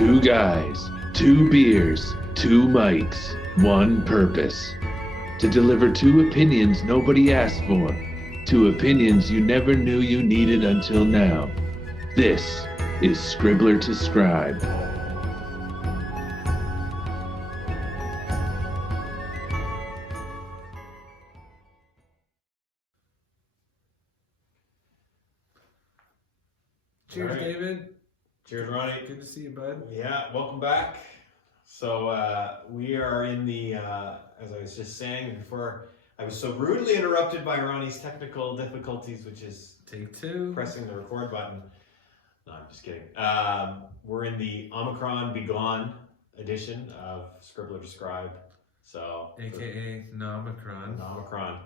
Two guys, two beers, two mics, one purpose. To deliver two opinions nobody asked for. Two opinions you never knew you needed until now. This is Scribbler to Scribe. Cheers, right. David. Cheers, Ronnie. Good to see you, bud. Yeah, welcome back. So we are in the, as I was just saying before, I was so rudely interrupted by Ronnie's technical difficulties, which is Take two. pressing the record button. No, I'm just kidding. We're in the Omicron Be Gone edition of Scribbler to Scribe. So, AKA Nomicron. Nomicron.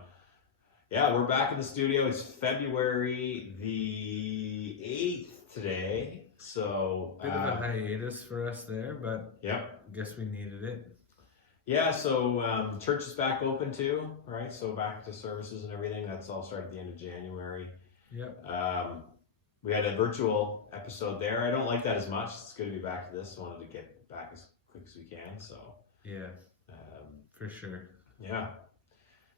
Yeah, we're back in the studio. It's February the 8th today. So Bit of a hiatus for us there, but yep. I guess we needed it. Yeah, so church is back open too, right? So back to services and everything. That's all started at the end of January. Yep. We had a virtual episode there. I don't like that as much. It's good to be back to this. I wanted to get back as quick as we can. So yeah, for sure. Yeah.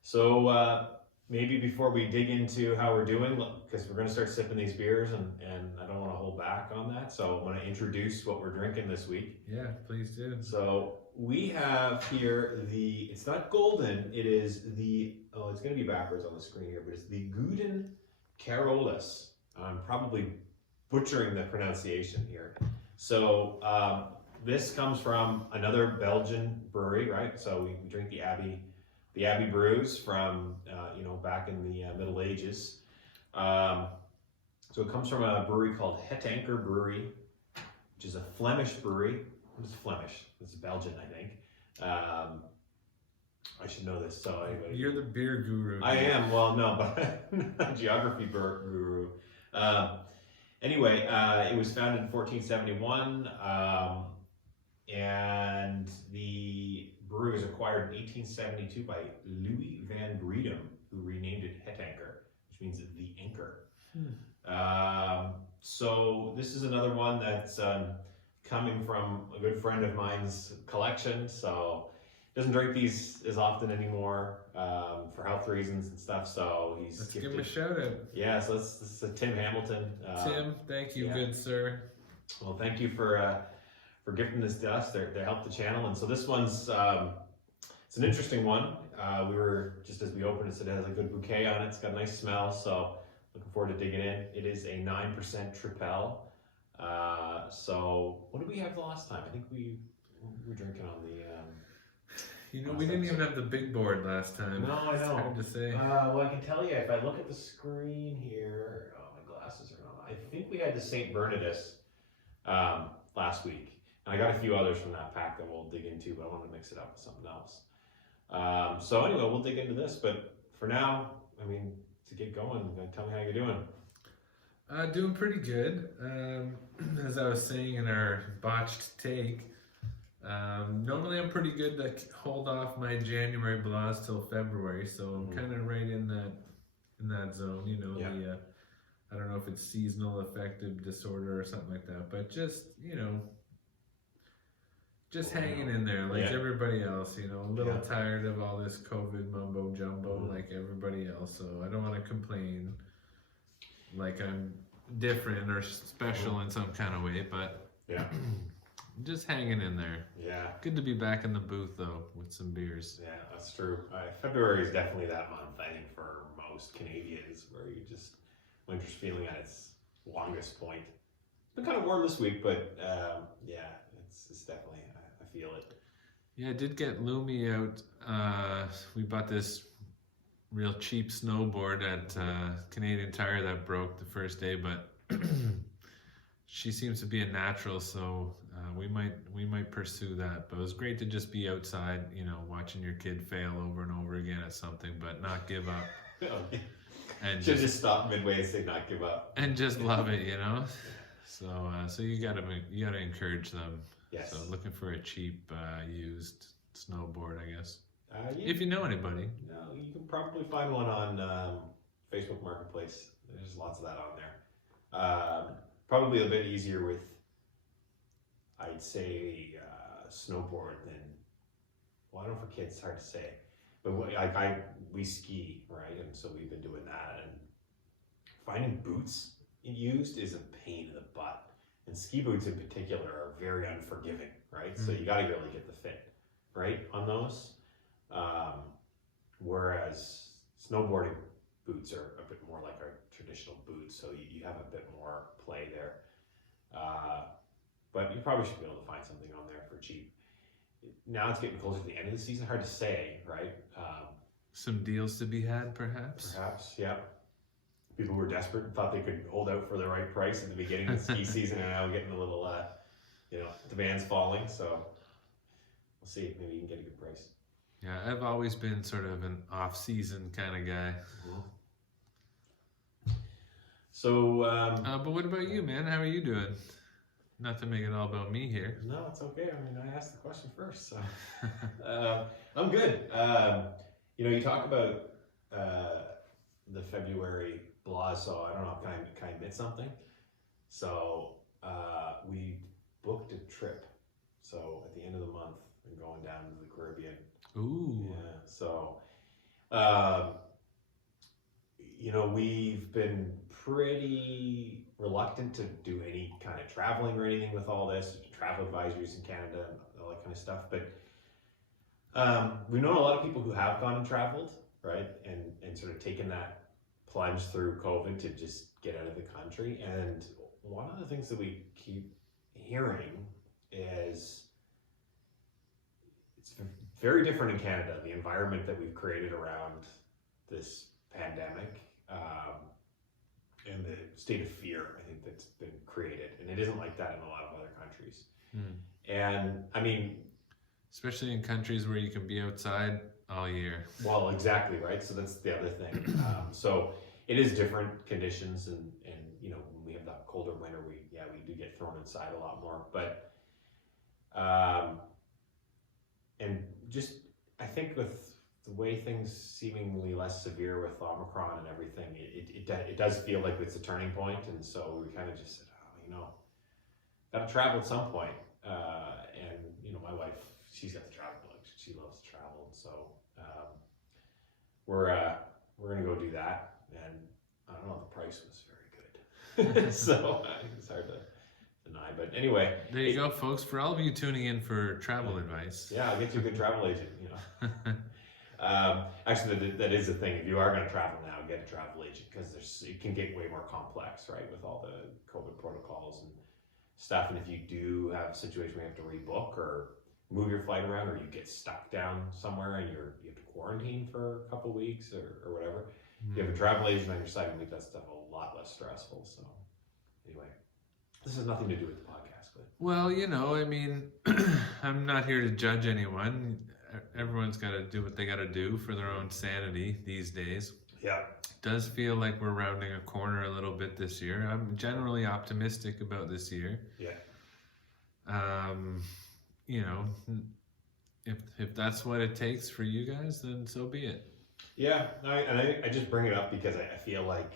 So maybe before we dig into how we're doing, because we're going to start sipping these beers and I don't want to hold back on that. So I want to introduce what we're drinking this week. Yeah, please do. So we have here it's not golden, it is it's going to be backwards on the screen here, but it's the Gouden Carolus. I'm probably butchering the pronunciation here. So this comes from another Belgian brewery, right? So we drink the abbey brews from back in the Middle Ages. So it comes from a brewery called Hiatus Brewery, which is a Flemish brewery. What is Flemish? It's Belgian, I think. I should know this. So anyway, You're the beer guru. I am. Well, no, but I'm a geography guru. Anyway, it was founded in 1471, and the brewery was acquired in 1872 by Louis van Breedem, who renamed it Het Anchor, which means the anchor. So this is another one that's coming from a good friend of mine's collection. So doesn't drink these as often anymore for health reasons and stuff. So Let's give him a shout out. Yeah, so this is Tim Hamilton. Tim, thank you, good sir. Well, thank you for gifting this to us. They help the channel, and so this one's it's an interesting one. We were just as we opened it, said it has a good bouquet on it. It's got a nice smell, so looking forward to digging in. It is a 9% Tripel. So what did we have the last time? I think we were drinking on the. We didn't even have the big board last time. No, I know. It's hard to say. Well, I can tell you if I look at the screen here. Oh, my glasses are on. I think we had the St. Bernardus last week. And I got a few others from that pack that we'll dig into, but I want to mix it up with something else. So anyway, we'll dig into this. But for now, I mean, to get going, tell me how you're doing. Doing pretty good. As I was saying in our botched take, normally I'm pretty good to hold off my January blahs till February, so I'm kind of right in that zone. Yeah. I don't know if it's seasonal affective disorder or something like that, but just hanging in there like everybody else. A little tired of all this COVID mumbo jumbo like everybody else. So I don't want to complain like I'm different or special in some kind of way, but just hanging in there. Yeah. Good to be back in the booth though with some beers. Yeah, that's true. February is definitely that month, I think, for most Canadians, where winter's feeling at its longest point. It's been kind of warm this week, but it's definitely, I feel it. Yeah, it did get Lumi out. We bought this real cheap snowboard at Canadian Tire that broke the first day, but she seems to be a natural, so we might pursue that. But it was great to just be outside, watching your kid fail over and over again at something, but not give up. And just stop midway and say not give up. And just love it, So you gotta encourage them. Yes. So looking for a cheap used snowboard, I guess. If you know anybody. No, you can probably find one on Facebook Marketplace. There's lots of that on there. Probably a bit easier with I'd say snowboard than, well, I don't know, for kids, it's hard to say. But we ski, right? And so we've been doing that. And finding boots used is a pain in the butt. And ski boots in particular are very unforgiving, right? So you got to really get the fit right on those. Whereas snowboarding boots are a bit more like our traditional boots, so you have a bit more play there. But you probably should be able to find something on there for cheap. Now it's getting closer to the end of the season, hard to say, right? Some deals to be had, perhaps? Perhaps, yeah. People were desperate and thought they could hold out for the right price at the beginning of the ski season, and now getting a little, demand's falling, so we'll see. Maybe you can get a good price. Yeah, I've always been sort of an off-season kind of guy. So, but what about you, man? How are you doing? Not to make it all about me here. No, it's okay. I mean, I asked the question first, so I'm good. You talk about the February blah, so I don't know, can I admit something? So we booked a trip. So at the end of the month, I'm going down to the Caribbean. Ooh. Yeah. So, we've been pretty reluctant to do any kind of traveling or anything with all this, travel advisories in Canada and all that kind of stuff. But we've known a lot of people who have gone and traveled, right? And sort of taken that plunge through COVID to just get out of the country. And one of the things that we keep hearing is it's very different in Canada, the environment that we've created around this pandemic, and the state of fear, I think, that's been created. And it isn't like that in a lot of other countries. And I mean, especially in countries where you can be outside all year. Well, exactly, right? So that's the other thing. So it is different conditions, and when we have that colder winter, we do get thrown inside a lot more. But and just I think with the way things seemingly less severe with Omicron and everything, it does feel like it's a turning point. And so we kind of just said, got to travel at some point. And my wife, she's got the travel bug. She loves to travel, and so we're gonna go do that. And I don't know, the price was very good, so it's hard to deny. But anyway, there you go, folks. For all of you tuning in for travel advice, I'll get you a good travel agent. Actually, that is the thing. If you are going to travel now, get a travel agent, because it can get way more complex, right, with all the COVID protocols and stuff. And if you do have a situation where you have to rebook or move your flight around, or you get stuck down somewhere and you have to quarantine for a couple of weeks or whatever, you have a travel agent on your side and make that stuff a lot less stressful. So anyway, this has nothing to do with the podcast, but well, I mean, I'm not here to judge anyone. Everyone's got to do what they got to do for their own sanity these days. Yeah. It does feel like we're rounding a corner a little bit this year. I'm generally optimistic about this year. Yeah. If that's what it takes for you guys, then so be it. Yeah, I just bring it up because I feel like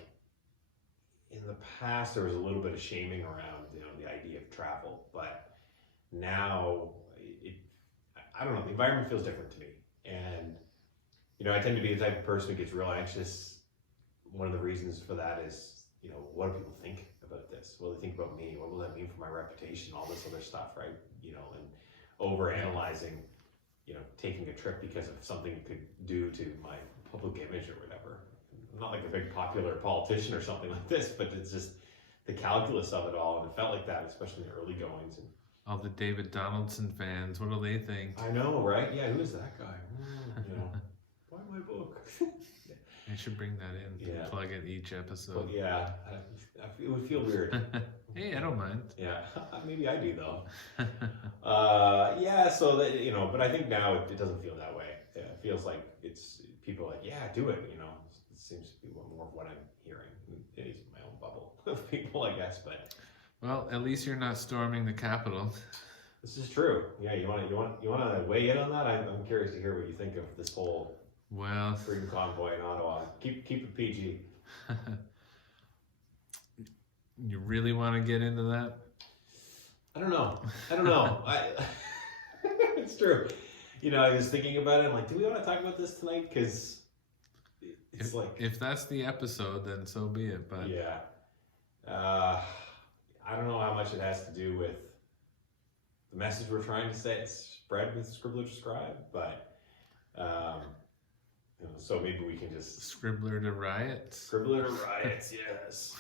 in the past there was a little bit of shaming around the idea of travel, but now I don't know, the environment feels different to me. And I tend to be the type of person who gets real anxious. One of the reasons for that is, what do people think about this? What do they think about me? What will that mean for my reputation? All this other stuff, right? And over analyzing, taking a trip because of something it could do to my public image or whatever. I'm not like a big popular politician or something like this, but it's just the calculus of it all. And it felt like that, especially in the early goings. And all the David Donaldson fans, what do they think? I know, right? Yeah, who is that guy? Why my book? I should bring that in to plug it each episode. But yeah, it would feel weird. Hey, I don't mind. Yeah, maybe I do though. So that, but I think now it doesn't feel that way. It feels like it's people are like, yeah, do it. It seems to be more of what I'm hearing. It is my own bubble of people, I guess, but. Well, at least you're not storming the Capitol. This is true. Yeah, you want to weigh in on that? I'm curious to hear what you think of this whole freedom convoy in Ottawa. Keep it PG. You really want to get into that? I don't know. It's true. I was thinking about it. I'm like, do we want to talk about this tonight? Because it's if that's the episode, then so be it. But yeah, I don't know how much it has to do with the message we're trying to spread with Scribbler to Scribe, but so maybe we can just Scribbler to riots. Scribbler to riots, yes.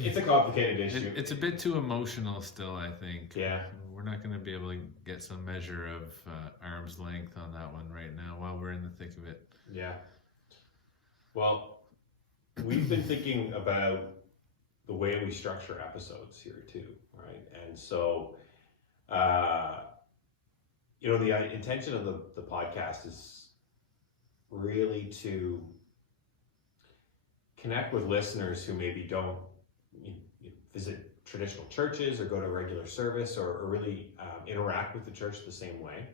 It's a complicated issue. It's a bit too emotional still, I think. Yeah. We're not going to be able to get some measure of arm's length on that one right now while we're in the thick of it. Yeah. Well, we've been thinking about the way we structure episodes here too, right? And so, the intention of the podcast is really to connect with listeners who maybe don't visit traditional churches or go to regular service or really interact with the church the same way.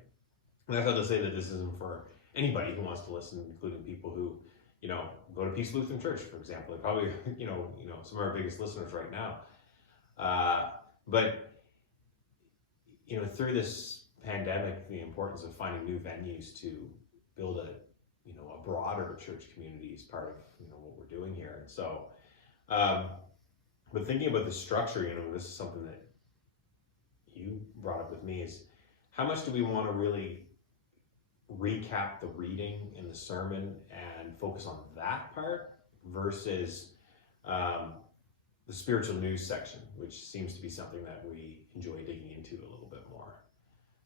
And that's not to say that this isn't for anybody who wants to listen, including people who, go to Peace Lutheran Church, for example. They're probably, some of our biggest listeners right now. But through this pandemic, the importance of finding new venues to build a broader church community is part of, what we're doing here. And so, but thinking about the structure, this is something that you brought up with me, is how much do we want to really recap the reading in the sermon and focus on that part versus the spiritual news section, which seems to be something that we enjoy digging into a little bit more.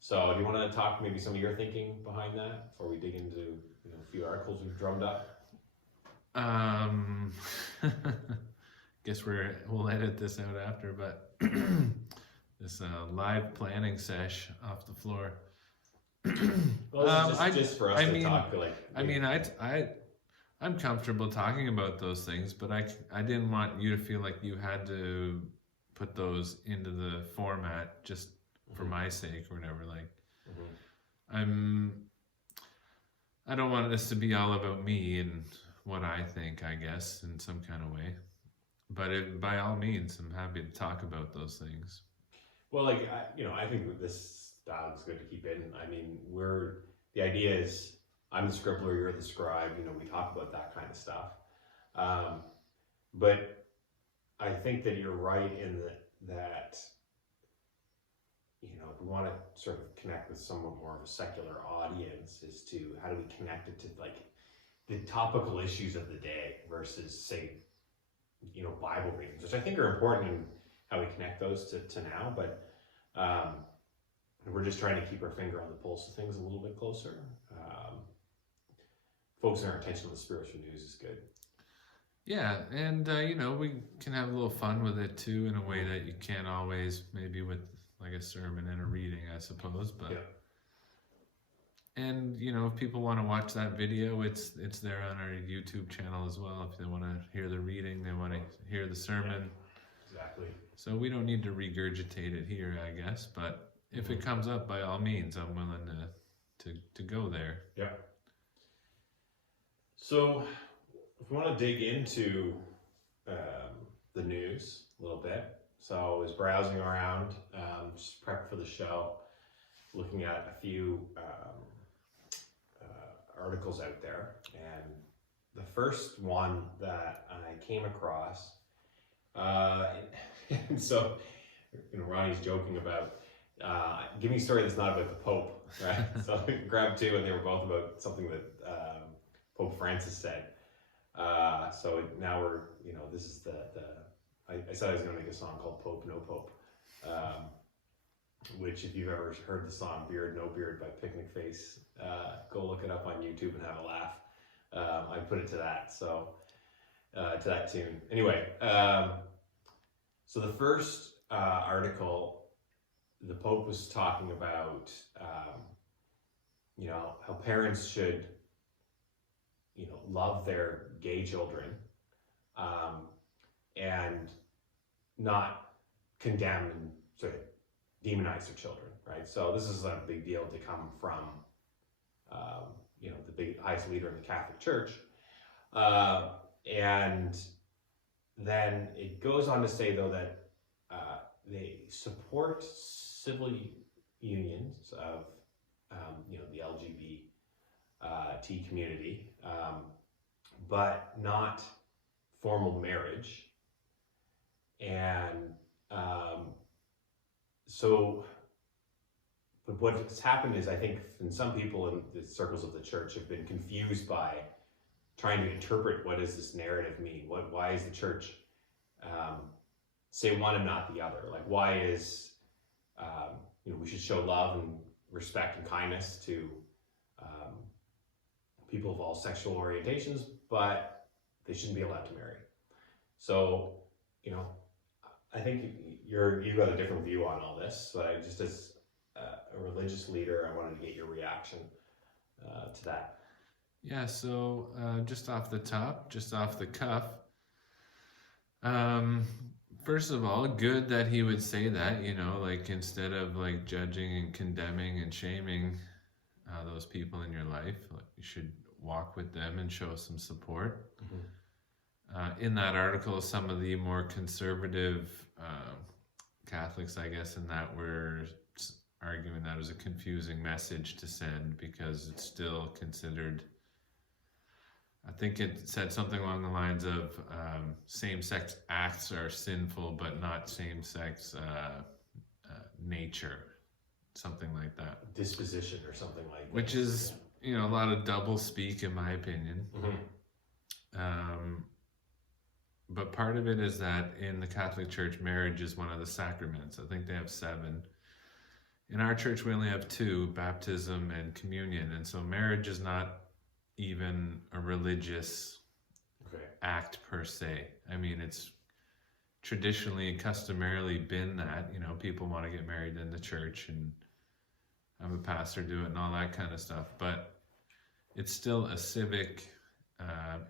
So do you want to talk maybe some of your thinking behind that before we dig into a few articles we've drummed up? Guess we'll edit this out after, but this live planning sesh off the floor. Well, this is just for us to talk. I'm comfortable talking about those things, but I didn't want you to feel like you had to put those into the format just for my sake or whatever. I don't want this to be all about me and what I think, I guess, in some kind of way. But by all means, I'm happy to talk about those things. Well, I think this dialogue is good to keep in. The idea is I'm the scribbler, you're the scribe. We talk about that kind of stuff. But I think that you're right in that if we want to sort of connect with somewhat more of a secular audience, is to how do we connect it to the topical issues of the day versus say, Bible readings, which I think are important in how we connect those to now, but we're just trying to keep our finger on the pulse of things a little bit closer. Focusing our attention on the spiritual news is good. Yeah, and we can have a little fun with it too in a way that you can't always, maybe with like a sermon and a reading, I suppose. But yeah. And if people want to watch that video, it's there on our YouTube channel as well. If they want to hear the reading, they want to hear the sermon. Yeah, exactly. So we don't need to regurgitate it here, I guess. But if it comes up, by all means, I'm willing to go there. Yeah. So if we want to dig into the news a little bit, so I was browsing around, just prep for the show, looking at a few articles out there, and the first one that I came across, and so Ronnie's joking about, give me a story that's not about the Pope, right? So I grabbed two, and they were both about something that Pope Francis said. So now we're, this is I said I was going to make a song called Pope No Pope, which if you've ever heard the song Beard No Beard by Picnic Face, go look it up on YouTube and have a laugh. I put it to that, so to that tune. Anyway, so the first article, the Pope was talking about, how parents should, love their gay children, and not condemn and sort of demonize their children, right? So this is a big deal to come from, the highest leader in the Catholic Church. And then it goes on to say, though, that they support civil unions of the LGBT community, but not formal marriage. And but what's happened is, I think, in some people in the circles of the church have been confused by trying to interpret, what does this narrative mean? Why is the church say one and not the other? Like, why is we should show love and respect and kindness to people of all sexual orientations, but they shouldn't be allowed to marry. So, I think you've got a different view on all this, but I just, as a religious leader, I wanted to get your reaction to that. Yeah, so just off the cuff, first of all, good that he would say that, like, instead of like judging and condemning and shaming those people in your life, like, you should walk with them and show some support. Mm-hmm. In that article, some of the more conservative Catholics, I guess, in that were arguing that was a confusing message to send, because it's still considered, I think it said something along the lines of same-sex acts are sinful, but not same-sex nature, something like that. Disposition or something like that. Which is, a lot of double speak, in my opinion. Mm-hmm. But part of it is that in the Catholic Church, marriage is one of the sacraments. I think they have 7. In our church, we only have 2, baptism and communion. And so marriage is not even a religious act per se. I mean, it's traditionally, customarily been that, people want to get married in the church and have a pastor do it and all that kind of stuff. But it's still a civic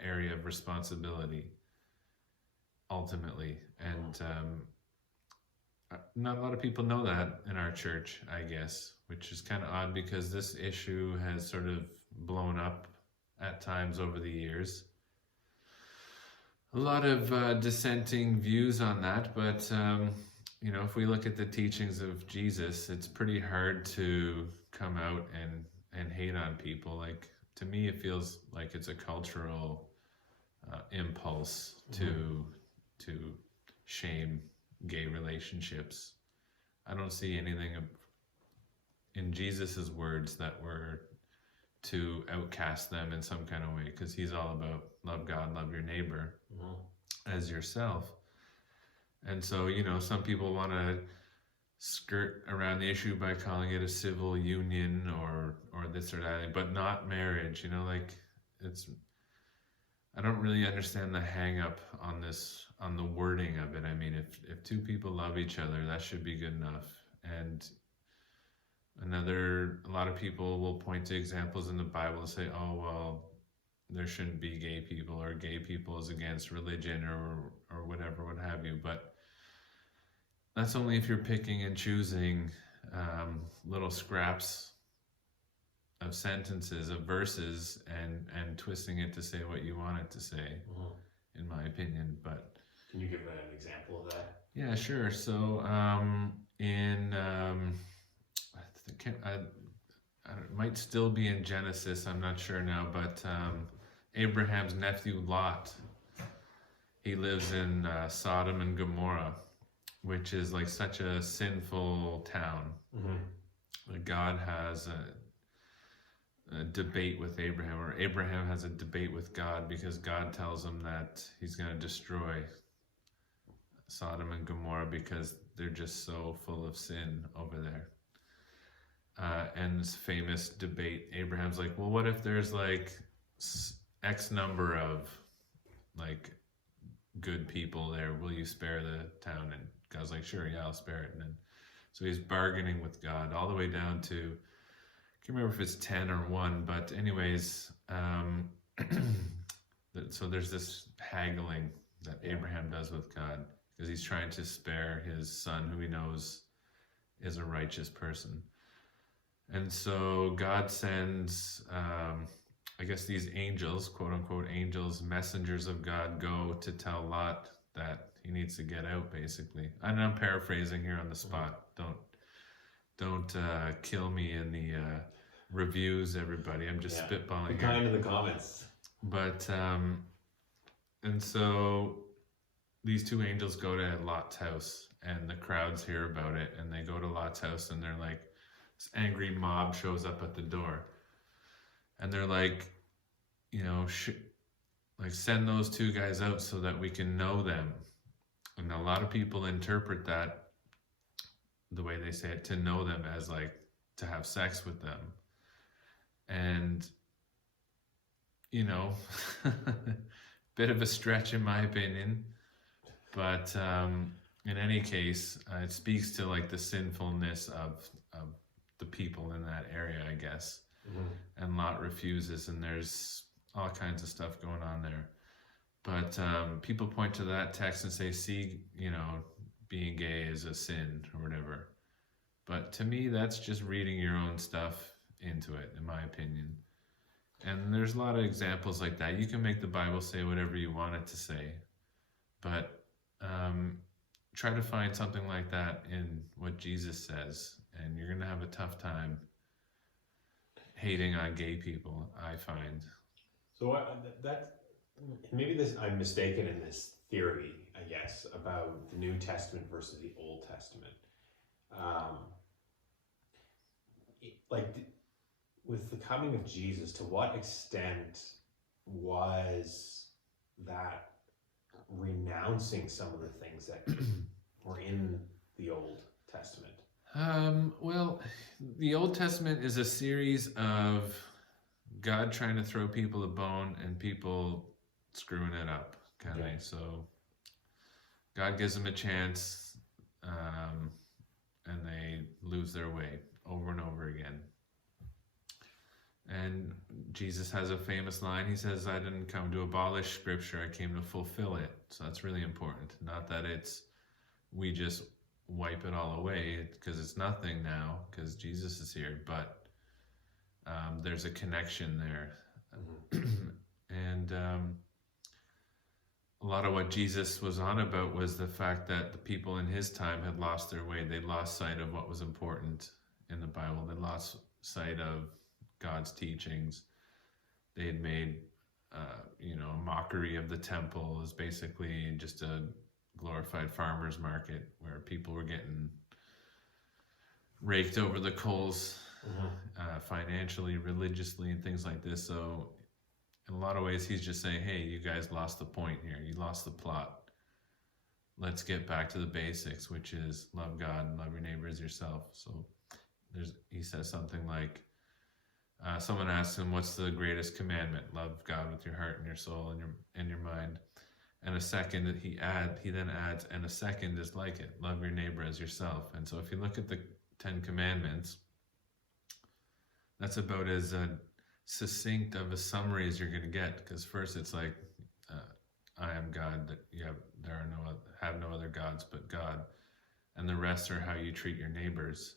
area of responsibility, ultimately. And not a lot of people know that in our church, I guess, which is kind of odd, because this issue has sort of blown up at times over the years. A lot of dissenting views on that, but if we look at the teachings of Jesus, it's pretty hard to come out and hate on people. Like, to me, it feels like it's a cultural impulse to shame gay relationships. I don't see anything in Jesus's words that were to outcast them in some kind of way, because he's all about love God, love your neighbor as yourself. And so, some people want to skirt around the issue by calling it a civil union or this or that, but not marriage. I don't really understand the hang up on the wording of it. I mean, if 2 people love each other, that should be good enough. And a lot of people will point to examples in the Bible and say, oh, well, there shouldn't be gay people, or gay people is against religion, or whatever, what have you. But that's only if you're picking and choosing little scraps of sentences, of verses, and twisting it to say what you want it to say, in my opinion. But can you give an example of that? Yeah, sure. So it might still be in Genesis, I'm not sure now, but Abraham's nephew Lot, he lives in Sodom and Gomorrah, which is like such a sinful town. Mm-hmm. God has a debate with Abraham, or Abraham has a debate with God, because God tells him that he's going to destroy Sodom and Gomorrah because they're just so full of sin over there. And this famous debate, Abraham's like, well, what if there's like X number of like good people there? Will you spare the town? And God's like, sure, yeah, I'll spare it. And then, so he's bargaining with God all the way down to, I can't remember if it's 10 or 1, but anyways, so there's this haggling that Abraham does with God, because he's trying to spare his son, who he knows is a righteous person. And so God sends, I guess, these angels, quote unquote angels, messengers of God, go to tell Lot that he needs to get out, basically. And I'm paraphrasing here on the spot. Don't kill me in the reviews, everybody. I'm just spitballing. Be kind in the comments. But and so these two angels go to Lot's house, and the crowds hear about it, and they go to Lot's house, and they're like, this angry mob shows up at the door, and they're like, you know, like, send those two guys out so that we can know them. And a lot of people interpret that, the way they say it, to know them as like to have sex with them. And, you know, bit of a stretch in my opinion, but in any case, it speaks to like the sinfulness of the people in that area, I guess. Mm-hmm. And Lot refuses, and there's all kinds of stuff going on there. But people point to that text and say, see, you know, being gay is a sin or whatever. But to me, that's just reading your own stuff into it, in my opinion. And there's a lot of examples like that. You can make the Bible say whatever you want it to say, but try to find something like that in what Jesus says, and you're going to have a tough time hating on gay people, I find. So maybe I'm mistaken in this theory, I guess, about the New Testament versus the Old Testament. With the coming of Jesus, to what extent was that renouncing some of the things that were in the Old Testament? Well, the Old Testament is a series of God trying to throw people a bone and people screwing it up, kind of. So God gives them a chance, and they lose their way over and over again. And Jesus has a famous line. He says, I didn't come to abolish scripture, I came to fulfill it. So that's really important. Not that we just wipe it all away, because it's nothing now, because Jesus is here, but there's a connection there. And a lot of what Jesus was on about was the fact that the people in his time had lost their way. They lost sight of what was important in the Bible. They lost sight of God's teachings. They had made, a mockery of the temple. It was basically just a glorified farmer's market where people were getting raked over the coals, financially, religiously, and things like this. So in a lot of ways, he's just saying, hey, you guys lost the point here. You lost the plot. Let's get back to the basics, which is love God and love your neighbor as yourself. So he says something like, someone asks him, what's the greatest commandment? Love God with your heart and your soul and your mind. And a second, he then adds, and a second is like it, love your neighbor as yourself. And so if you look at the 10 Commandments, that's about as succinct of a summary as you're going to get. Because first it's like, I am God, that have no other gods but God. And the rest are how you treat your neighbors.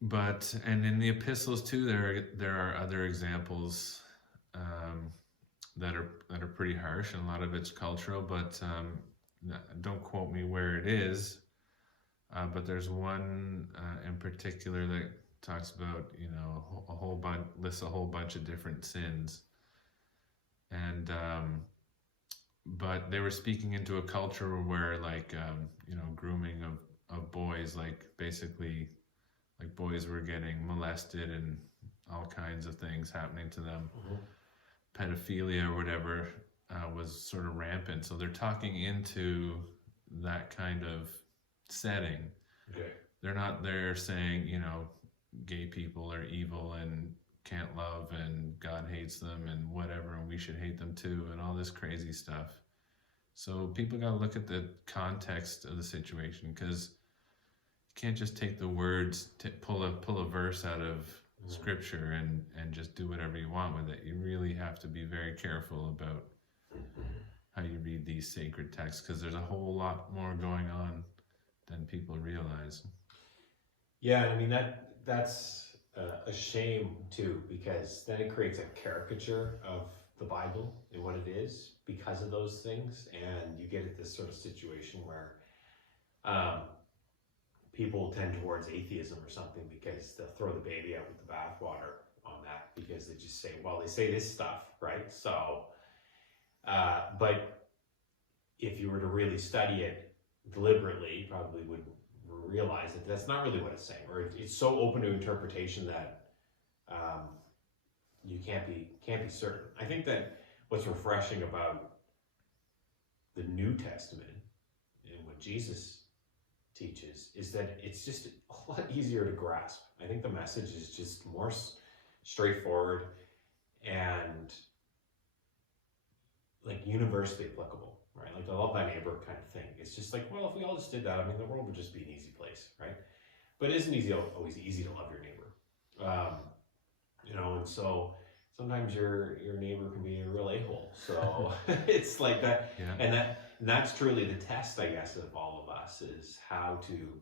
But in the epistles too, there are other examples that are pretty harsh, and a lot of it's cultural. But don't quote me where it is. But there's one in particular that talks about lists a whole bunch of different sins, and but they were speaking into a culture where grooming of boys, like basically. Like boys were getting molested and all kinds of things happening to them. Pedophilia or whatever was sort of rampant. So they're talking into that kind of setting. Okay. They're not there saying, gay people are evil and can't love and God hates them and whatever, and we should hate them too, and all this crazy stuff. So people got to look at the context of the situation, because can't just take the words, pull a verse out of scripture and just do whatever you want with it. You really have to be very careful about how you read these sacred texts, because there's a whole lot more going on than people realize. Yeah, I mean that's a shame too, because then it creates a caricature of the Bible and what it is because of those things, and you get this sort of situation where people tend towards atheism or something because they'll throw the baby out with the bathwater on that, because they just say, well, they say this stuff, right? So, but if you were to really study it deliberately, you probably would realize that that's not really what it's saying, or it's so open to interpretation that you can't be certain. I think that what's refreshing about the New Testament and what Jesus teaches is that it's just a lot easier to grasp. I think the message is just more straightforward and like universally applicable, right? Like the love thy neighbor kind of thing. It's just like, well, if we all just did that, I mean, the world would just be an easy place, right? But it isn't always easy to love your neighbor. You know, and so sometimes your neighbor can be a real a-hole. So it's like that, Yeah. and that's truly the test, I guess, of all of us, is how to, you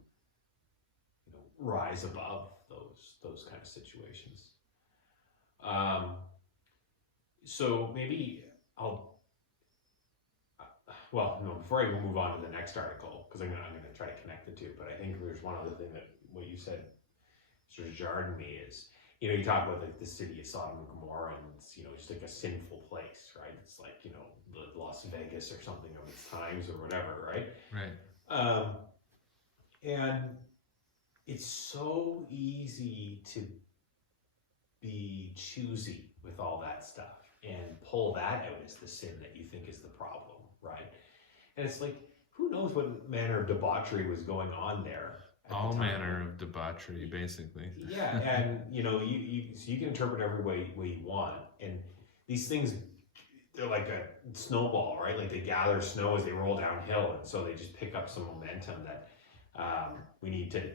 know, rise above those kind of situations. So maybe before I move on to the next article, because I'm gonna try to connect the two, but I think there's one other thing that what you said sort of jarred me is, you know, you talk about like the city of Sodom and Gomorrah, and it's, you know, just like a sinful place, right? It's like, you know, the Las Vegas or something of its times or whatever, right? Right. And it's so easy to be choosy with all that stuff and pull that out as the sin that you think is the problem, right? And it's like, who knows what manner of debauchery was going on there? All manner of debauchery, basically. Yeah, and you know, so you can interpret every way you want, and these things, they're like a snowball, right? Like they gather snow as they roll downhill, and so they just pick up some momentum that we need to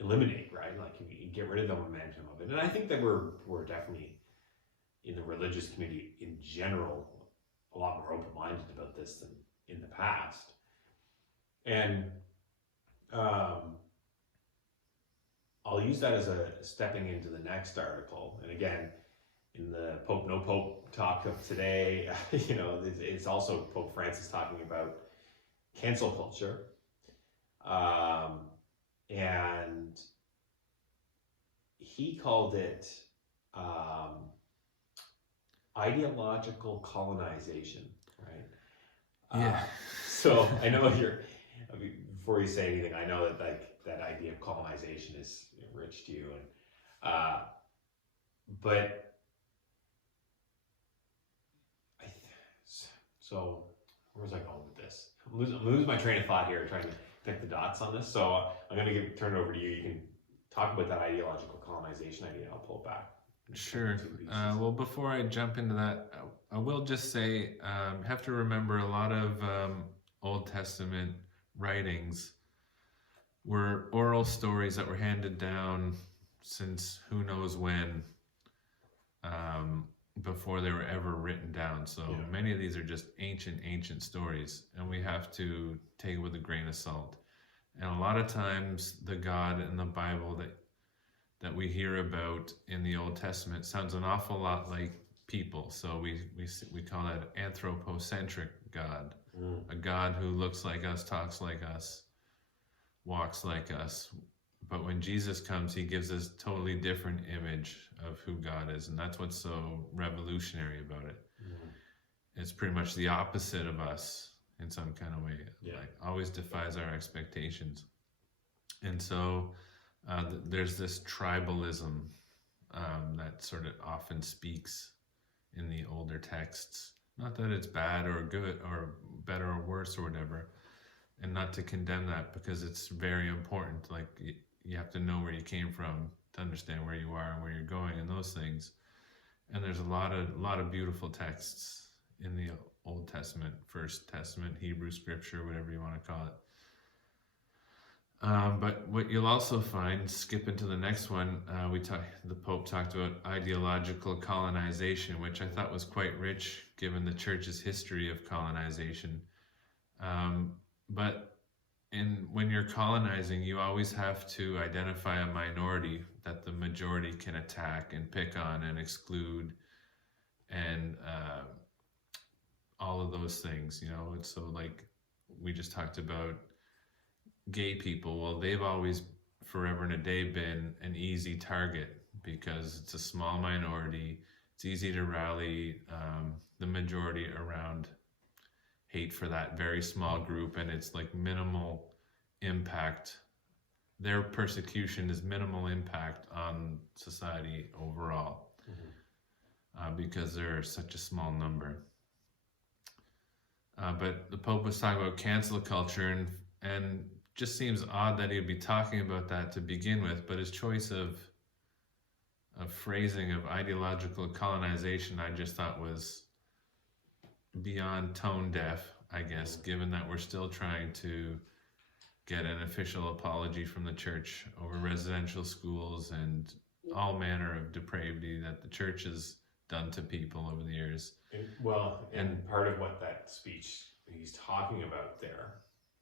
eliminate, right? Like you get rid of the momentum of it. And I think that we're definitely, in the religious community in general, a lot more open-minded about this than in the past. And I'll use that as a stepping into the next article. And again, in the Pope No Pope talk of today, you know, it's also Pope Francis talking about cancel culture. And he called it ideological colonization, right? Yeah. So I know before you say anything, I know that like that idea of colonization is rich to you, and but so where was I going with this? I'm losing my train of thought here, trying to pick the dots on this. So I'm going to turn it over to you. You can talk about that ideological colonization idea. I'll pull it back. Sure. Well, before I jump into that, I will just say you have to remember a lot of Old Testament writings were oral stories that were handed down since who knows when, before they were ever written down. So many of these are just ancient stories, and we have to take it with a grain of salt. And a lot of times the God in the Bible that we hear about in the Old Testament sounds an awful lot like people. So we call that Anthropocentric God, a God who looks like us, talks like us, walks like us. But when Jesus comes, he gives us a totally different image of who God is. And that's what's so revolutionary about it. It's pretty much the opposite of us in some kind of way. Like always defies our expectations. And so there's this tribalism that sort of often speaks in the older texts. Not that it's bad or good or better or worse or whatever, and not to condemn that, because it's very important. Like you have to know where you came from to understand where you are and where you're going and those things. And there's a lot of beautiful texts in the Old Testament, First Testament, Hebrew Scripture, whatever you want to call it. But what you'll also find, skip into the next one, the Pope talked about ideological colonization, which I thought was quite rich given the Church's history of colonization. But when you're colonizing, you always have to identify a minority that the majority can attack and pick on and exclude and all of those things, And so, like, we just talked about gay people. Well, they've always, forever and a day, been an easy target because it's a small minority. It's easy to rally the majority around hate for that very small group, and it's like minimal impact. Their persecution is minimal impact on society overall, because they're such a small number. But the Pope was talking about cancel culture, and just seems odd that he'd be talking about that to begin with, but his choice of phrasing of ideological colonization, I just thought was beyond tone deaf, I guess, given that we're still trying to get an official apology from the church over residential schools and all manner of depravity that the church has done to people over the years. And part of what that speech he's talking about there,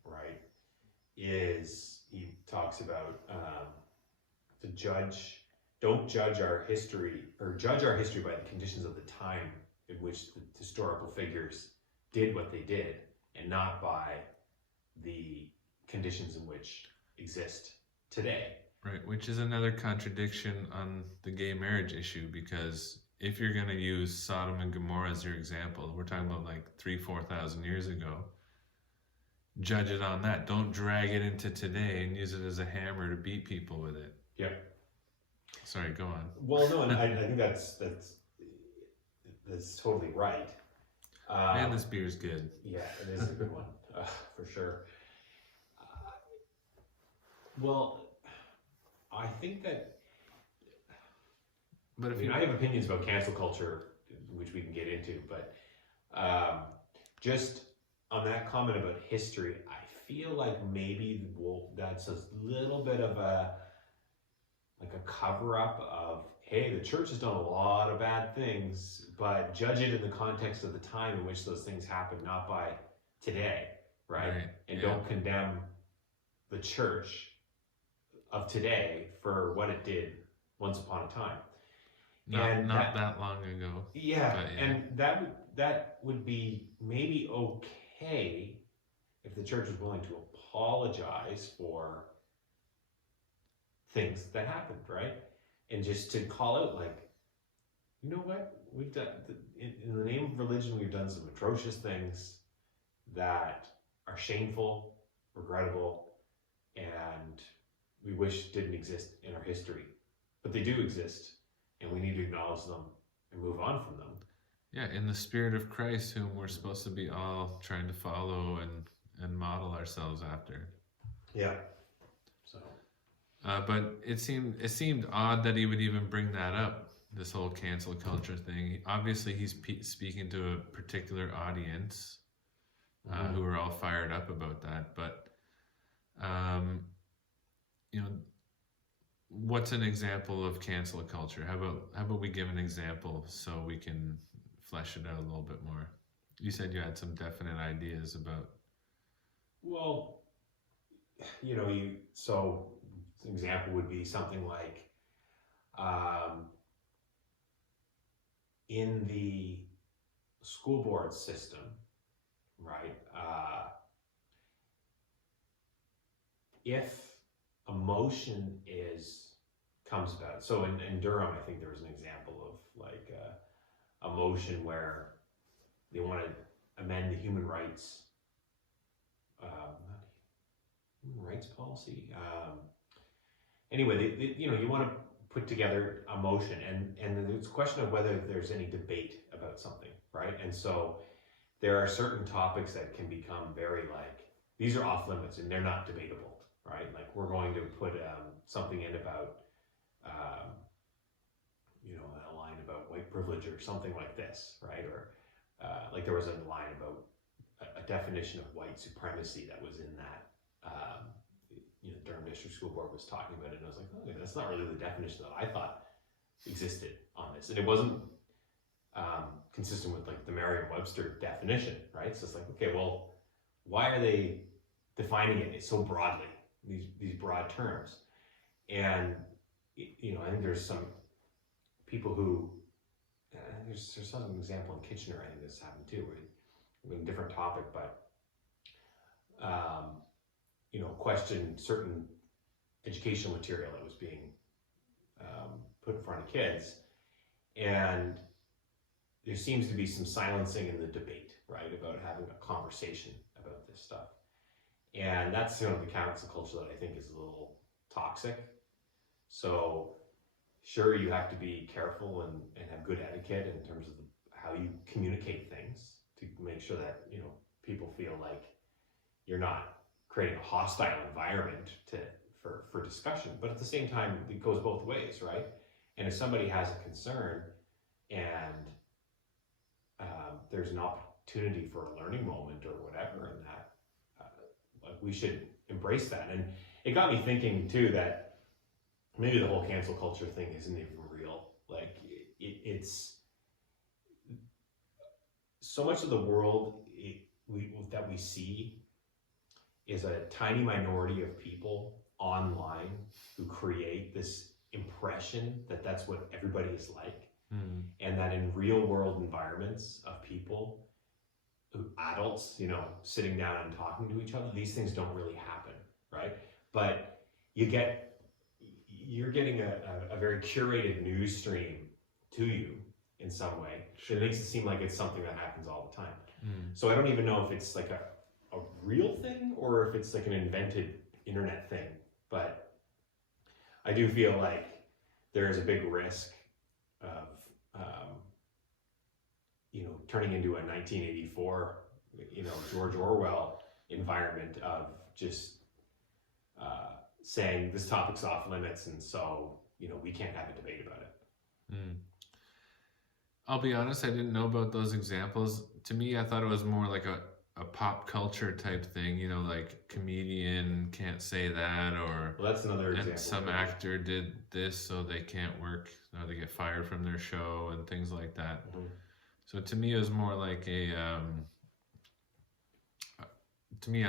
right, is he talks about don't judge our history, or judge our history by the conditions of the time in which the historical figures did what they did, and not by the conditions in which exist today. Right, which is another contradiction on the gay marriage issue, because if you're going to use Sodom and Gomorrah as your example, we're talking about like 3,000-4,000 years ago, judge it on that. Don't drag it into today and use it as a hammer to beat people with it. Yeah. Sorry, go on. Well, no, and I think that's totally right. Man, this beer's good. Yeah, it is a good one, for sure. Well, I think that. But I have opinions about cancel culture, which we can get into, but just on that comment about history, I feel like maybe that's a little bit of a cover-up of, hey, the church has done a lot of bad things, but judge it in the context of the time in which those things happened, not by today, right? And don't condemn the church of today for what it did once upon a time. Not that long ago. Yeah, and that would be maybe okay if the church was willing to apologize for things that happened, right? And just to call out, like, you know what, we've done, in the name of religion, we've done some atrocious things that are shameful, regrettable, and we wish didn't exist in our history. But they do exist, and we need to acknowledge them and move on from them. Yeah, in the spirit of Christ, whom we're supposed to be all trying to follow and model ourselves after. Yeah. So. But it seemed odd that he would even bring that up, this whole cancel culture thing. Obviously, he's speaking to a particular audience who are all fired up about that. But, what's an example of cancel culture? How about we give an example so we can flesh it out a little bit more? You said you had some definite ideas about. Well, so an example would be something like, in the school board system, right? If a motion comes about, so in Durham, I think there was an example of like a motion where they want to amend the human rights policy. Anyway, you want to put together a motion, and then it's a question of whether there's any debate about something, right? And so there are certain topics that can become very these are off limits and they're not debatable, right? Like we're going to put something in about, a line about white privilege or something like this, right? Or like there was a line about a definition of white supremacy that was in that, Durham District School Board was talking about it, and I was like, okay, that's not really the definition that I thought existed on this. And it wasn't consistent with like the Merriam-Webster definition, right? So it's like, okay, well, why are they defining it so broadly, these broad terms? And, I think there's some people who there's some example in Kitchener, I think this happened too, where, different topic, but question certain educational material that was being put in front of kids, and there seems to be some silencing in the debate, right, about having a conversation about this stuff. And that's the cancel culture that I think is a little toxic. So sure, you have to be careful and have good etiquette in terms of how you communicate things to make sure that people feel like you're not creating a hostile environment for discussion. But at the same time, it goes both ways, right? And if somebody has a concern and there's an opportunity for a learning moment or whatever, and that we should embrace that. And it got me thinking too that maybe the whole cancel culture thing isn't even real. Like it's so much of the world that we see is a tiny minority of people online who create this impression that that's what everybody is like. And that in real world environments of people, adults, sitting down and talking to each other, these things don't really happen, right? But you're getting a very curated news stream to you in some way. Sure. It makes it seem like it's something that happens all the time. So I don't even know if it's like a real thing or if it's like an invented internet thing. But I do feel like there is a big risk of turning into a 1984, George Orwell environment of just saying this topic's off limits, and so we can't have a debate about it. I'll be honest, I didn't know about those examples. To me, I thought it was more like a pop culture type thing, like comedian can't say that, or well, that's another example. And some actor did this, so they can't work, or they get fired from their show and things like that. So to me, it was more like I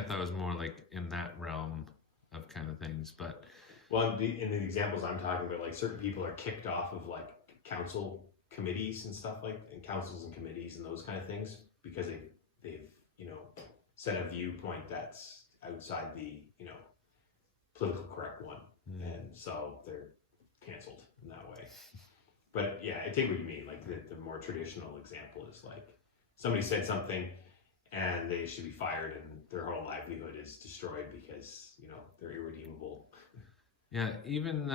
thought it was more like in that realm of kind of things. But well, in the examples I'm talking about, like certain people are kicked off of like council committees and stuff, like and councils and committees and those kind of things, because they've set a viewpoint that's outside the political correct one, and so they're canceled in that way. But yeah, I take what you mean. Like the more traditional example is like somebody said something and they should be fired and their whole livelihood is destroyed because they're irredeemable. Yeah, even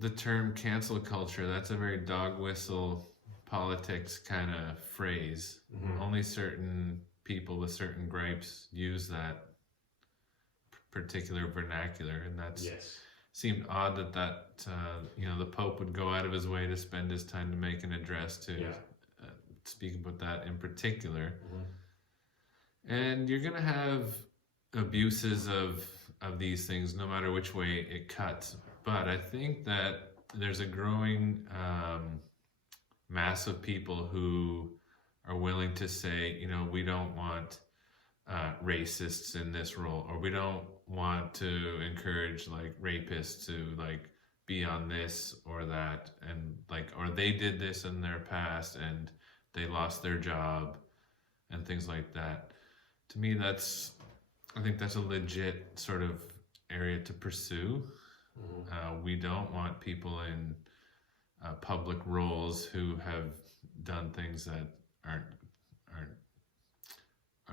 the term cancel culture, that's a very dog whistle politics kind of phrase. Only certain people with certain gripes use that particular vernacular, and that's seemed odd that the Pope would go out of his way to spend his time to make an address to speak about that in particular. And you're gonna have abuses of these things no matter which way it cuts. But I think that there's a growing mass of people who are willing to say, we don't want racists in this role, or we don't want to encourage like rapists to like be on this or that, and like, or they did this in their past and they lost their job and things like that. To me, I think that's a legit sort of area to pursue. We don't want people in public roles who have done things that aren't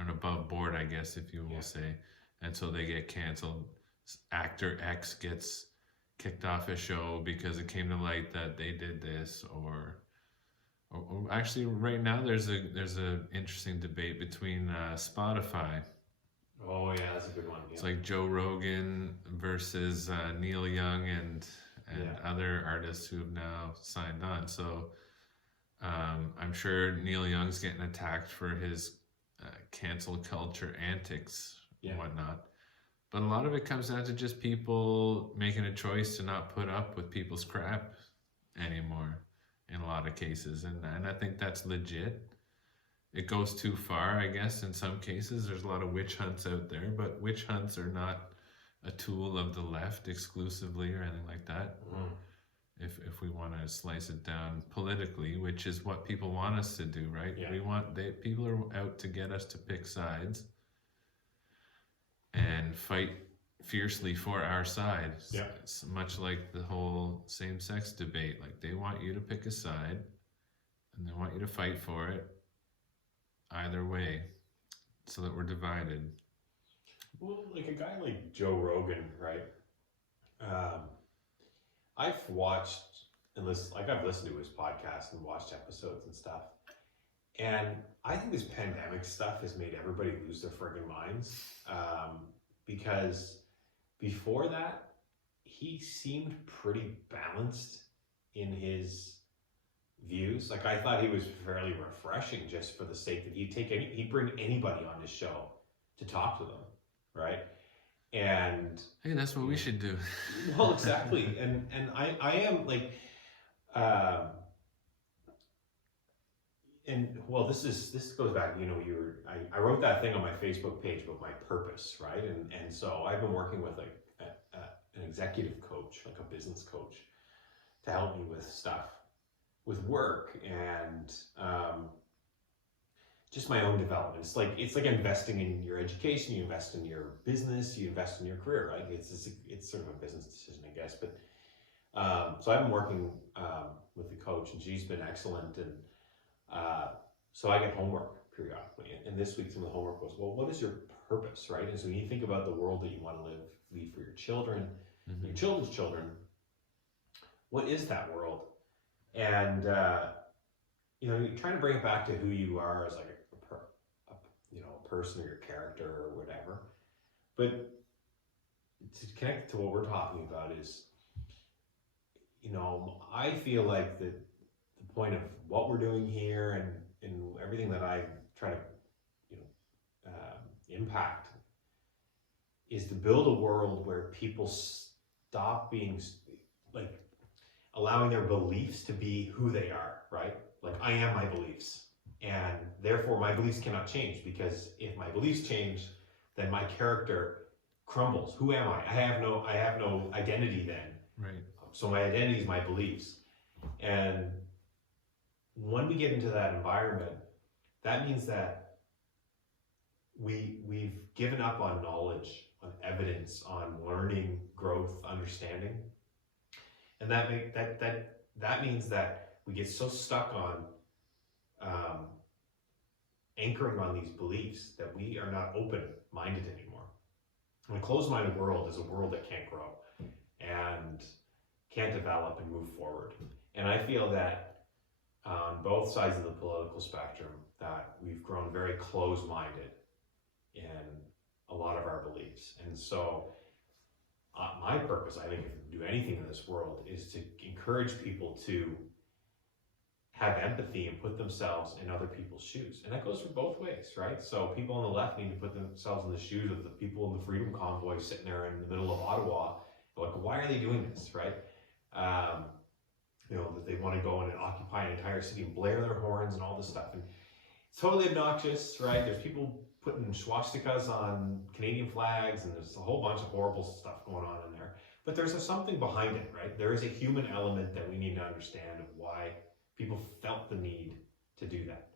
above board, I guess, if you will say, and so they get canceled. Actor X gets kicked off a show because it came to light that they did this, or actually right now there's a interesting debate between Spotify. Oh yeah, that's a good one. It's like Joe Rogan versus Neil Young and other artists who have now signed on. So I'm sure Neil Young's getting attacked for his cancel culture antics and whatnot. But a lot of it comes down to just people making a choice to not put up with people's crap anymore in a lot of cases. And I think that's legit. It goes too far, I guess, in some cases. There's a lot of witch hunts out there, but witch hunts are not a tool of the left exclusively or anything like that. if we want to slice it down politically, which is what people want us to do, right? Yeah. People are out to get us to pick sides and fight fiercely for our side. Yeah. It's much like the whole same-sex debate. Like, they want you to pick a side and they want you to fight for it either way, so that we're divided. Well, like a guy like Joe Rogan, right? I've watched and I've listened to his podcast and watched episodes and stuff. And I think this pandemic stuff has made everybody lose their friggin' minds. Because before that, he seemed pretty balanced in his views. Like, I thought he was fairly refreshing, just for the sake that he'd bring anybody on his show to talk to them, right? And hey, that's what we should do. Well, exactly. And I am like, and well, this goes back, I wrote that thing on my Facebook page about my purpose, right? And so I've been working with an executive coach, like a business coach, to help me with stuff, with work and just my own development. It's like investing in your education, you invest in your business, you invest in your career, right? It's sort of a business decision, I guess. But so I've been working with the coach, and she's been excellent. And so I get homework periodically. And this week, some of the homework was, well, what is your purpose, right? And so when you think about the world that you want to leave for your children, your children's children, what is that world? And you're trying to bring it back to who you are as like a person, or your character, or whatever. But to connect to what we're talking about is, I feel like the point of what we're doing here and everything that I try to impact is to build a world where people stop being like allowing their beliefs to be who they are, right? Like, I am my beliefs, and therefore my beliefs cannot change, because if my beliefs change, then my character crumbles. Who am I? I have no identity then. Right. So my identity is my beliefs. And when we get into that environment, that means that we've given up on knowledge, on evidence, on learning, growth, understanding. And that means that we get so stuck on anchoring on these beliefs that we are not open-minded anymore. And a closed-minded world is a world that can't grow and can't develop and move forward. And I feel that on both sides of the political spectrum, that we've grown very closed-minded in a lot of our beliefs. And so my purpose, I think, if we do anything in this world, is to encourage people to have empathy and put themselves in other people's shoes. And that goes for both ways, right? So people on the left need to put themselves in the shoes of the people in the Freedom Convoy sitting there in the middle of Ottawa. Like, why are they doing this, right? That they want to go and occupy an entire city and blare their horns and all this stuff. And it's totally obnoxious, right? There's people putting swastikas on Canadian flags, and there's a whole bunch of horrible stuff going on in there. But there's something behind it, right? There is a human element that we need to understand of why people felt the need to do that.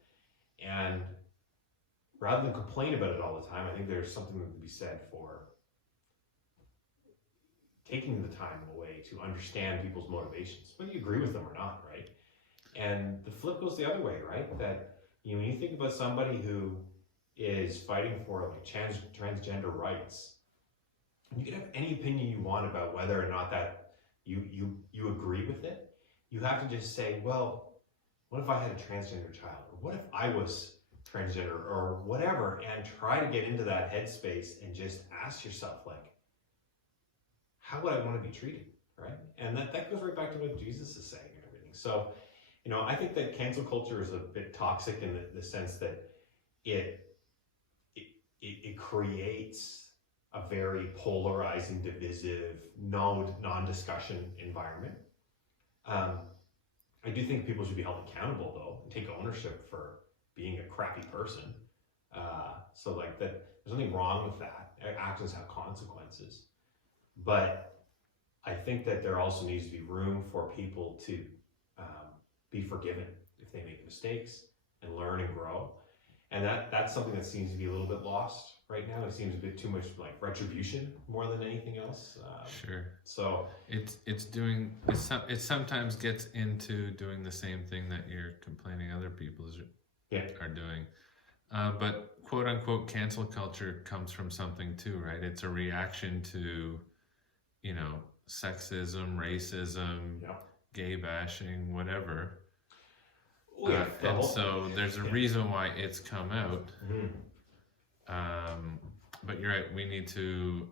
And rather than complain about it all the time, I think there's something to be said for taking the time away to understand people's motivations, whether you agree with them or not, right? And the flip goes the other way, right? That when you think about somebody who is fighting for like transgender rights, you can have any opinion you want about whether or not that you agree with it. You have to just say, well, what if I had a transgender child? Or what if I was transgender, or whatever, and try to get into that headspace and just ask yourself, like, how would I want to be treated, right? And that goes right back to what Jesus is saying and everything. So, I think that cancel culture is a bit toxic in the sense that it creates a very polarizing, divisive, non-discussion environment. I do think people should be held accountable, though, and take ownership for being a crappy person. So like that, there's nothing wrong with that. Actions have consequences. But I think that there also needs to be room for people to be forgiven if they make mistakes and learn and grow. And that's something that seems to be a little bit lost right now. It seems a bit too much like retribution more than anything else. Sure. So it sometimes gets into doing the same thing that you're complaining other people are doing. But quote unquote cancel culture comes from something too, right? It's a reaction to, sexism, racism, gay bashing, whatever. So there's a reason why it's come out. But you're right, we need to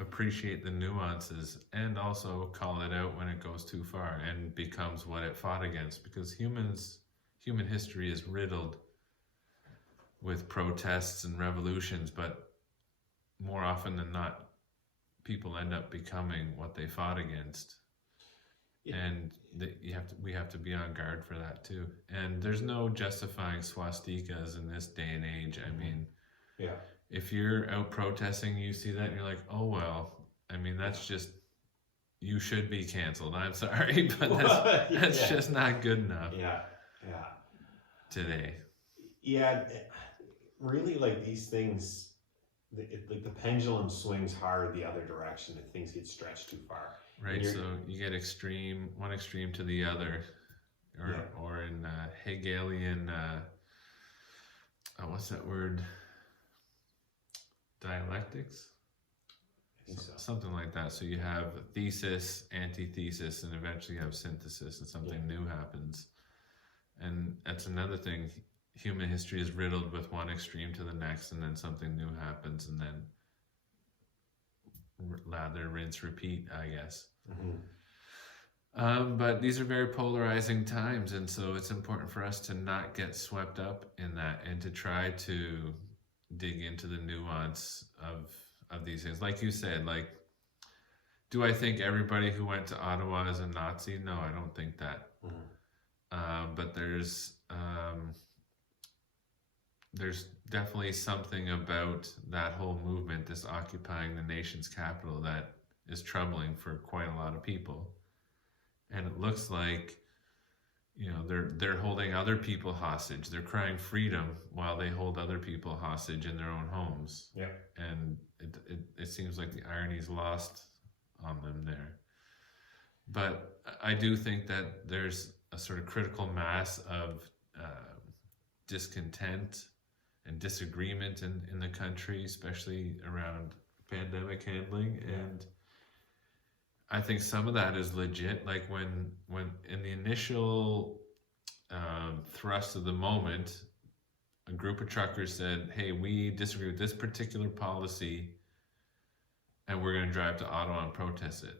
appreciate the nuances and also call it out when it goes too far and becomes what it fought against, because human history is riddled with protests and revolutions, but more often than not, people end up becoming what they fought against. And we have to be on guard for that too. And there's no justifying swastikas in this day and age. I mean, if you're out protesting, you see that and you're like, oh well, I mean, that's just, you should be canceled. I'm sorry, but that's just not good enough. Today. Really, like these things, like the pendulum swings hard the other direction if things get stretched too far. Right, so you get one extreme to the other, or in Hegelian, what's that word? Dialectics? I think so. Something like that. So you have thesis, antithesis, and eventually you have synthesis, and something new happens. And that's another thing. Human history is riddled with one extreme to the next, and then something new happens, and then lather, rinse, repeat, I guess. But these are very polarizing times, and so it's important for us to not get swept up in that and to try to dig into the nuance of these things. Like you said, like, do I think everybody who went to Ottawa is a Nazi? No, I don't think that. But there's definitely something about that whole movement, this occupying the nation's capital, that is troubling for quite a lot of people. And it looks like, they're holding other people hostage. They're crying freedom while they hold other people hostage in their own homes. And it seems like the irony is lost on them there. But I do think that there's a sort of critical mass of discontent and disagreement in the country, especially around pandemic handling. And I think some of that is legit. Like when in the initial thrust of the moment, a group of truckers said, hey, we disagree with this particular policy and we're going to drive to Ottawa and protest it.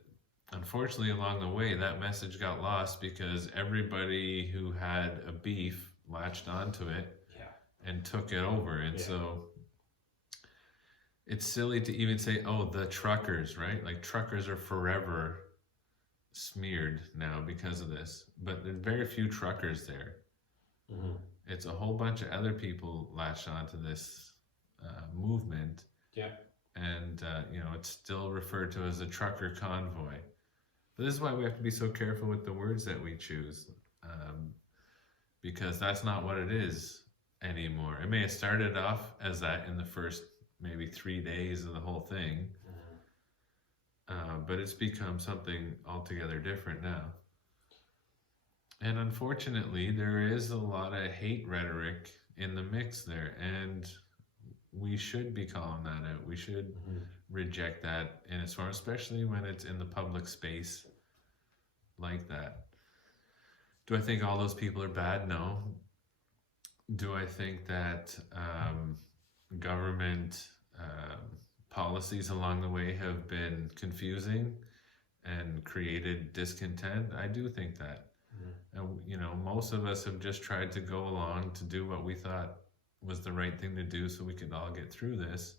Unfortunately, along the way, that message got lost because everybody who had a beef latched onto it and took it over. And so it's silly to even say, oh, the truckers, right? Like, truckers are forever smeared now because of this. But there's very few truckers there. It's a whole bunch of other people latched onto this movement. And, it's still referred to as a trucker convoy. But this is why we have to be so careful with the words that we choose. Because that's not what it is anymore. It may have started off as that in the first maybe 3 days of the whole thing, but it's become something altogether different now. And unfortunately, there is a lot of hate rhetoric in the mix there, and we should be calling that out. We should reject that in its form, especially when it's in the public space like that. Do I think all those people are bad? No. Do I think that government policies along the way have been confusing and created discontent? I do think that. And, most of us have just tried to go along to do what we thought was the right thing to do so we could all get through this.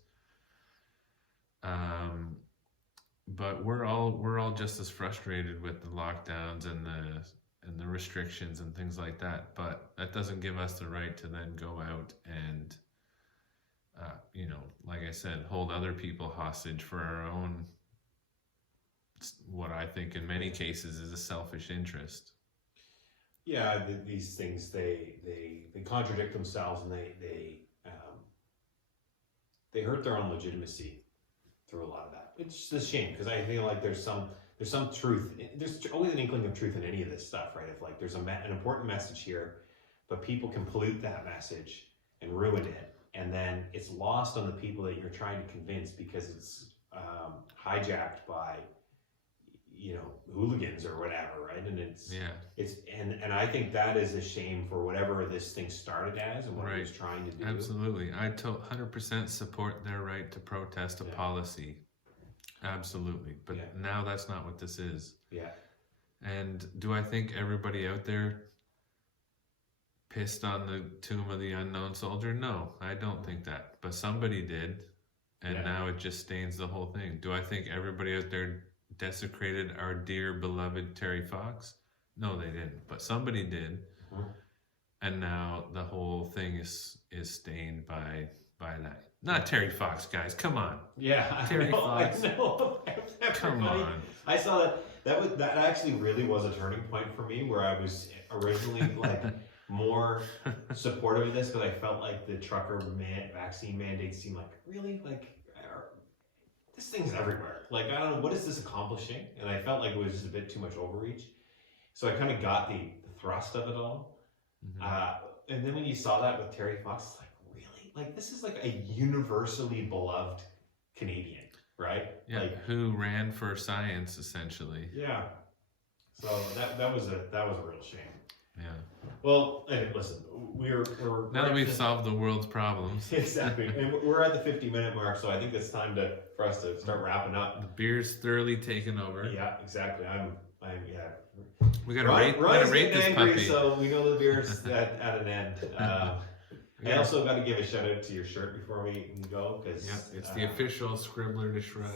But we're all just as frustrated with the lockdowns and the restrictions and things like that. But that doesn't give us the right to then go out and, like I said, hold other people hostage for our own what I think in many cases is a selfish interest. Yeah, these things they contradict themselves, and they hurt their own legitimacy through a lot of that. It's just a shame, because I feel like there's some truth. There's always an inkling of truth in any of this stuff, right? If like there's an important message here, but people can pollute that message and ruin it, and then it's lost on the people that you're trying to convince because it's hijacked by, you know, hooligans or whatever, right? And it's and I think that is a shame for whatever this thing started as and what it was trying to do. Absolutely. I 100% support their right to protest a policy. Absolutely. But now that's not what this is. Yeah. And do I think everybody out there pissed on the tomb of the unknown soldier? No, I don't think that. But somebody did, and now it just stains the whole thing. Do I think everybody out there desecrated our dear beloved Terry Fox? No, they didn't. But somebody did. And now the whole thing is stained by that. Not Terry Fox, guys. Come on. Yeah, Terry Fox. I know. Come on. I saw that actually really was a turning point for me, where I was originally like more supportive of this, because I felt like the trucker vaccine mandates seemed like, really, like, this thing's everywhere. Like, I don't know, what is this accomplishing? And I felt like it was just a bit too much overreach. So I kind of got the thrust of it all. And then when you saw that with Terry Fox, it's like, really? Like, this is like a universally beloved Canadian, right? Yeah, like, who ran for science, essentially. Yeah. So that was a real shame. Yeah. Well, listen, we're now that we've solved the world's problems. Exactly, and we're at the 50-minute mark, so I think it's time for us to start wrapping up. The beer's thoroughly taken over. Yeah, exactly. We gotta rate this angry, puppy. So we know the beer's at an end. I also got to give a shout out to your shirt before we go, because it's the official Scribbler to Shred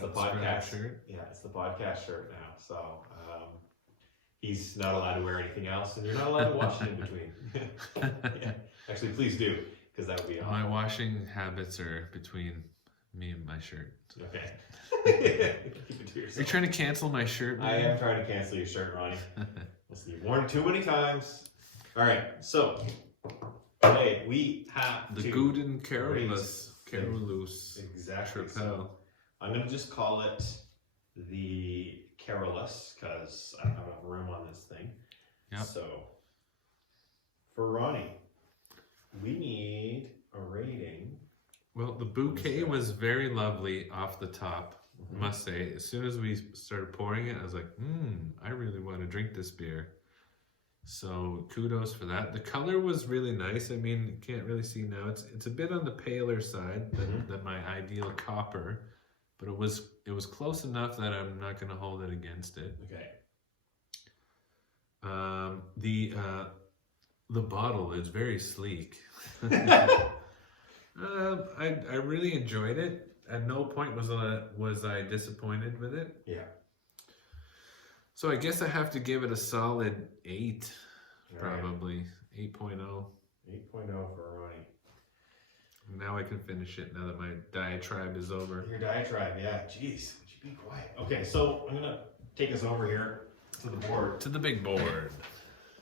shirt. Yeah, it's the podcast shirt now. So he's not allowed to wear anything else, and you're not allowed to wash it in between. Yeah. Actually, please do, because that would be awesome. My washing habits are between me and my shirt. Okay. Keep it to yourself. Are you trying to cancel my shirt, man? I am trying to cancel your shirt, Ronnie. Listen, you've worn it too many times. All right, so today we have the Gouden Carolus. Exactly. Chapelle. So I'm going to just call it the Carolus, because I don't have enough room on this thing. Yep. So for Ronnie, we need a rating. Well, the bouquet was very lovely off the top, must say. As soon as we started pouring it, I was like, I really want to drink this beer. So kudos for that. The color was really nice. I mean, you can't really see now. It's a bit on the paler side than my ideal copper, but it was close enough that I'm not going to hold it against it. Okay. The bottle is very sleek. I really enjoyed it. At no point was I disappointed with it. Yeah. So I guess I have to give it a solid 8, probably. Right. 8.0. 8.0 for Ronnie. Now I can finish it, now that my diatribe is over. Your diatribe, yeah. Jeez, would you be quiet? Okay, so I'm going to take us over here to the board. To the big board.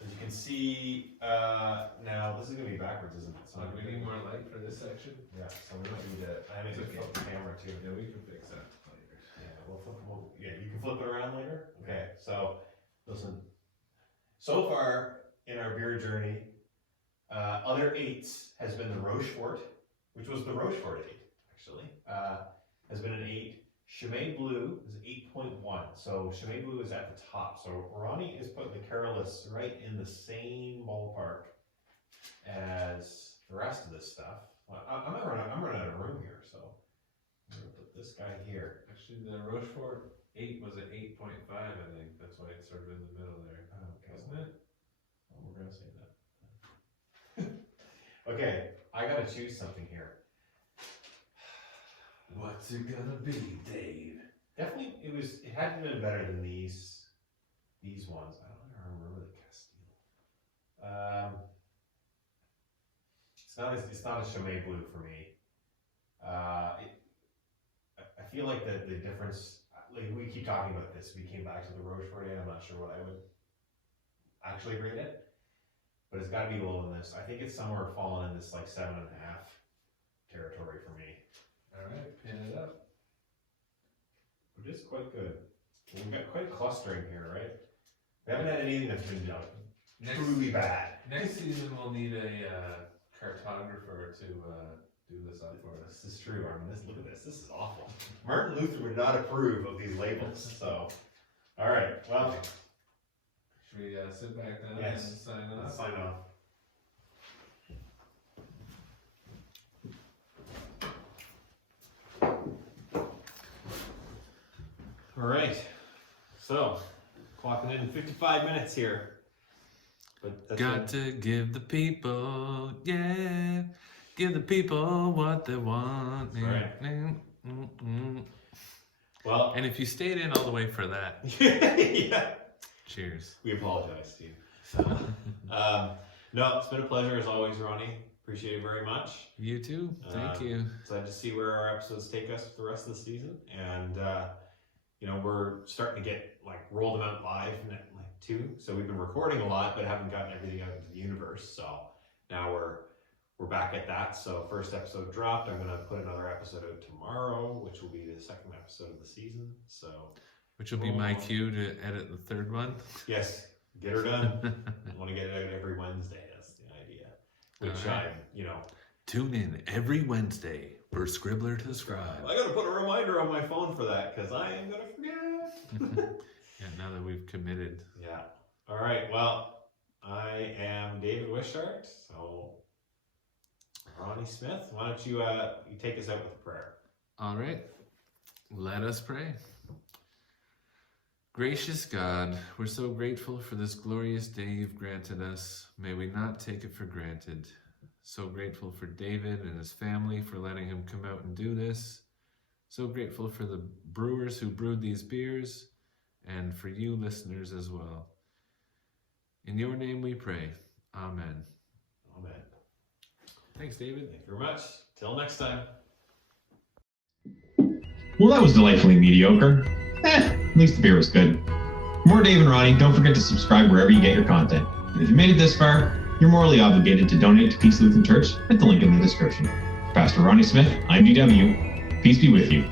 As you can see, now this is going to be backwards, isn't it? So do we need more light for this section? Yeah, so we might need to, I need to flip the camera too. Yeah, we can fix that later. Yeah, you can flip it around later? Okay, so listen. So far in our beer journey, other 8s has been the Rochefort, which was the Rochefort 8, actually, has been an 8. Chimay Blue is 8.1, so Chimay Blue is at the top. So Ronnie is putting the Carolus right in the same ballpark as the rest of this stuff. Well, I'm running out of room here, so I'm gonna put this guy here. Actually, the Rochefort 8 was at 8.5, I think. That's why it's sort of in the middle there. Okay. Wasn't it? Well, we're gonna say that. Okay, I gotta choose something here. What's it gonna be, Dave? Definitely, it hadn't been better than these ones. I don't remember the Castile. It's not a Chimay Blue for me. I feel like the difference. like we keep talking about this. We came back to the Rochefort, and I'm not sure what I would actually rate it, but it's got to be lower than this. I think it's somewhere falling in this like 7.5 territory for me. All right, pin it up. Which is quite good. We've got quite clustering here, right? We haven't had anything that's been truly bad. Next season we'll need a cartographer to do this up for us. This is true, Armin. Look at this. This is awful. Martin Luther would not approve of these labels. So, all right. Well, should we sit back down yes. and sign off? Let's sign off. All right. So, clocking in 55 minutes here. But that's Got to give the people, yeah, give the people what they want. That's right. Mm-mm. Well, And if you stayed in all the way for that, yeah. cheers. We apologize, Steve. So, no, it's been a pleasure as always, Ronnie. Appreciate it very much. You too. Thank you. Excited to see where our episodes take us for the rest of the season, and you know, we're starting to get like roll them out live too. So we've been recording a lot, but haven't gotten everything out into the universe. So now we're back at that. So first episode dropped. I'm gonna put another episode out tomorrow, which will be the second episode of the season. So Which will be my cue to edit the third one. yes, get her done. I want to get it out every Wednesday. That's the idea. Which All right. Tune in every Wednesday for Scribbler to Scribe. I gotta put a reminder on my phone for that because I am gonna forget. Yeah, now that we've committed. Yeah. All right. Well, I am David Wishart. So, Ronnie Smith, why don't you take us out with a prayer? All right, let us pray. Gracious God, we're so grateful for this glorious day you've granted us. May we not take it for granted. So grateful for David and his family for letting him come out and do this. So grateful for the brewers who brewed these beers, and for you listeners as well. In your name we pray. Amen. Amen. Thanks, David. Thank you very much. Till next time. Well, that was delightfully mediocre. At least the beer was good. For more Dave and Ronnie, don't forget to subscribe wherever you get your content. And if you made it this far, you're morally obligated to donate to Peace Lutheran Church at the link in the description. Pastor Ronnie Smith, I'm DW. Peace be with you.